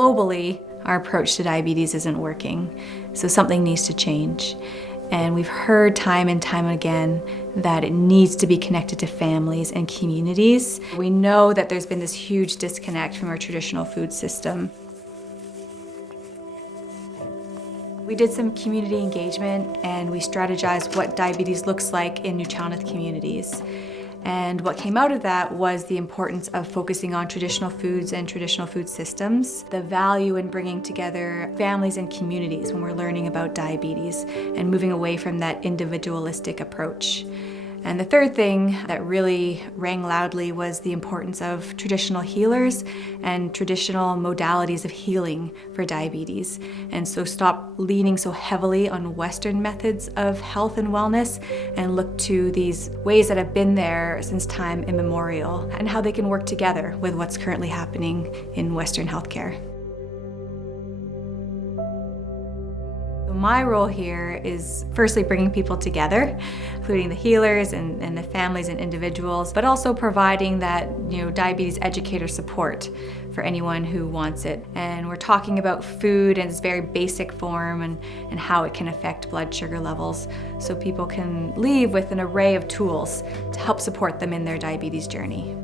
globally, our approach to diabetes isn't working, so something needs to change. And we've heard time and time again that it needs to be connected to families and communities. We know that there's been this huge disconnect from our traditional food system. We did some community engagement and we strategized what diabetes looks like in Nuu-chah-nulth communities. And what came out of that was the importance of focusing on traditional foods and traditional food systems, the value in bringing together families and communities when we're learning about diabetes and moving away from that individualistic approach. And the third thing that really rang loudly was the importance of traditional healers and traditional modalities of healing for diabetes. And so stop leaning so heavily on Western methods of health and wellness and look to these ways that have been there since time immemorial and how they can work together with what's currently happening in Western healthcare. My role here is firstly bringing people together, including the healers and the families and individuals, but also providing that diabetes educator support for anyone who wants it. And we're talking about food in its very basic form and how it can affect blood sugar levels, so people can leave with an array of tools to help support them in their diabetes journey.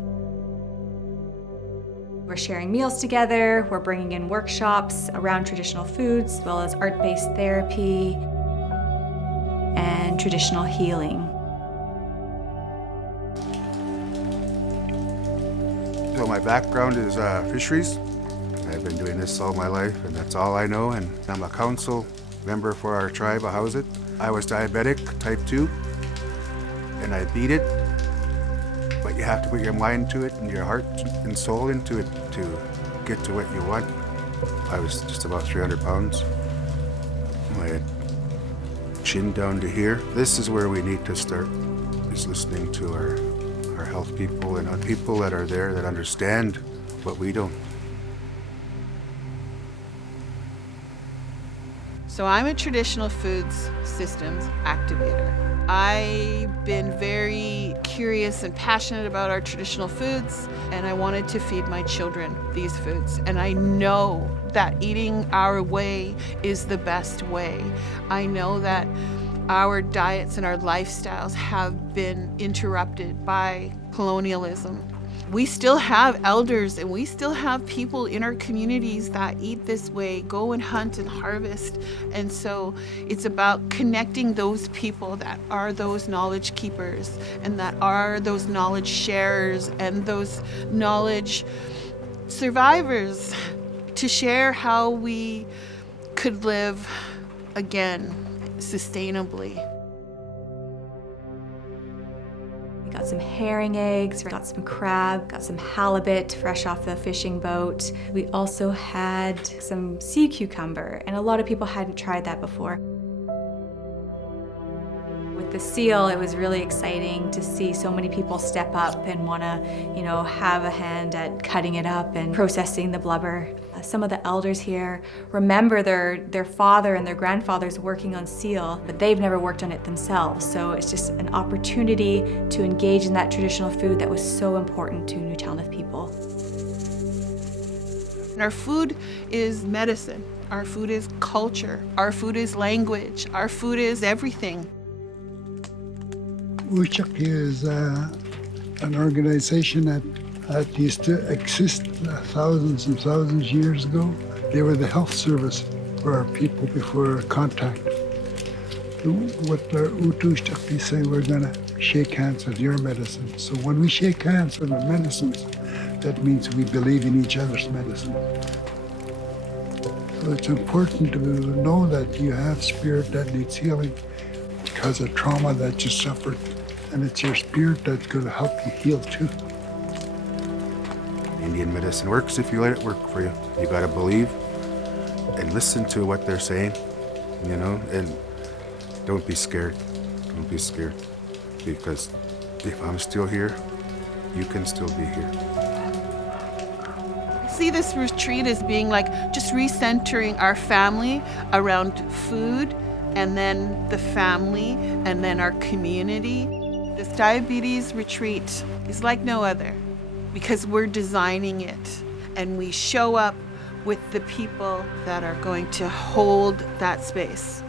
We're sharing meals together, we're bringing in workshops around traditional foods, as well as art-based therapy and traditional healing. So my background is fisheries. I've been doing this all my life, and that's all I know, and I'm a council member for our tribe, Ahousaht. I was diabetic, type 2, and I beat it. But you have to put your mind to it and your heart and soul into it to get to what you want. I was just about 300 pounds. I had chin down to here. This is where we need to start, is listening to our health people and people that are there that understand what we don't. So I'm a traditional foods systems activator. I've been very curious and passionate about our traditional foods, and I wanted to feed my children these foods. And I know that eating our way is the best way. I know that our diets and our lifestyles have been interrupted by colonialism. We still have elders and we still have people in our communities that eat this way, go and hunt and harvest. And so it's about connecting those people that are those knowledge keepers and that are those knowledge sharers and those knowledge survivors to share how we could live again sustainably. We got some herring eggs, we got some crab, got some halibut fresh off the fishing boat. We also had some sea cucumber, and a lot of people hadn't tried that before. With the seal, it was really exciting to see so many people step up and want to, have a hand at cutting it up and processing the blubber. Some of the elders here remember their father and their grandfathers working on seal, but they've never worked on it themselves. So it's just an opportunity to engage in that traditional food that was so important to Nuu-chah-nulth people. Our food is medicine. Our food is culture. Our food is language. Our food is everything. Uut-uuštukyuu is an organization that used to exist thousands and thousands of years ago. They were the health service for our people before contact. What the Uut Uuštukyuu say, we're going to shake hands with your medicine. So when we shake hands with our medicines, that means we believe in each other's medicine. So it's important to know that you have spirit that needs healing because of trauma that you suffered, and it's your spirit that's going to help you heal too. Indian medicine works if you let it work for you. You gotta believe and listen to what they're saying, and don't be scared. Don't be scared, because if I'm still here, you can still be here. I see this retreat as being like just recentering our family around food, and then the family, and then our community. This diabetes retreat is like no other, because we're designing it and we show up with the people that are going to hold that space.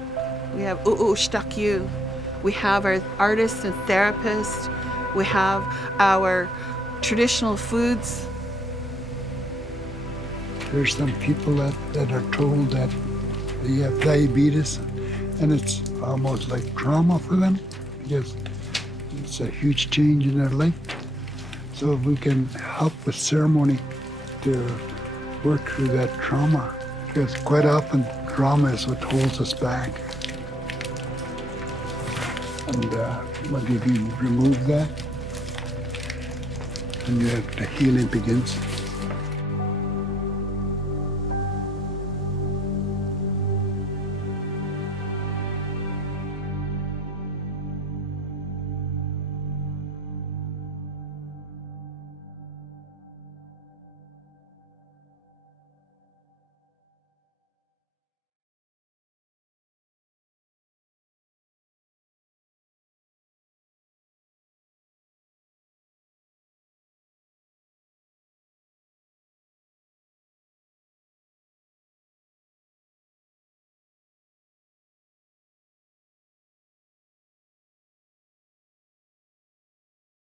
We have Uut Uuštukyuu. We have our artists and therapists. We have our traditional foods. There's some people that are told that they have diabetes, and it's almost like trauma for them because it's a huge change in their life. So if we can help with ceremony to work through that trauma, because quite often trauma is what holds us back. And when you remove that, and the healing begins.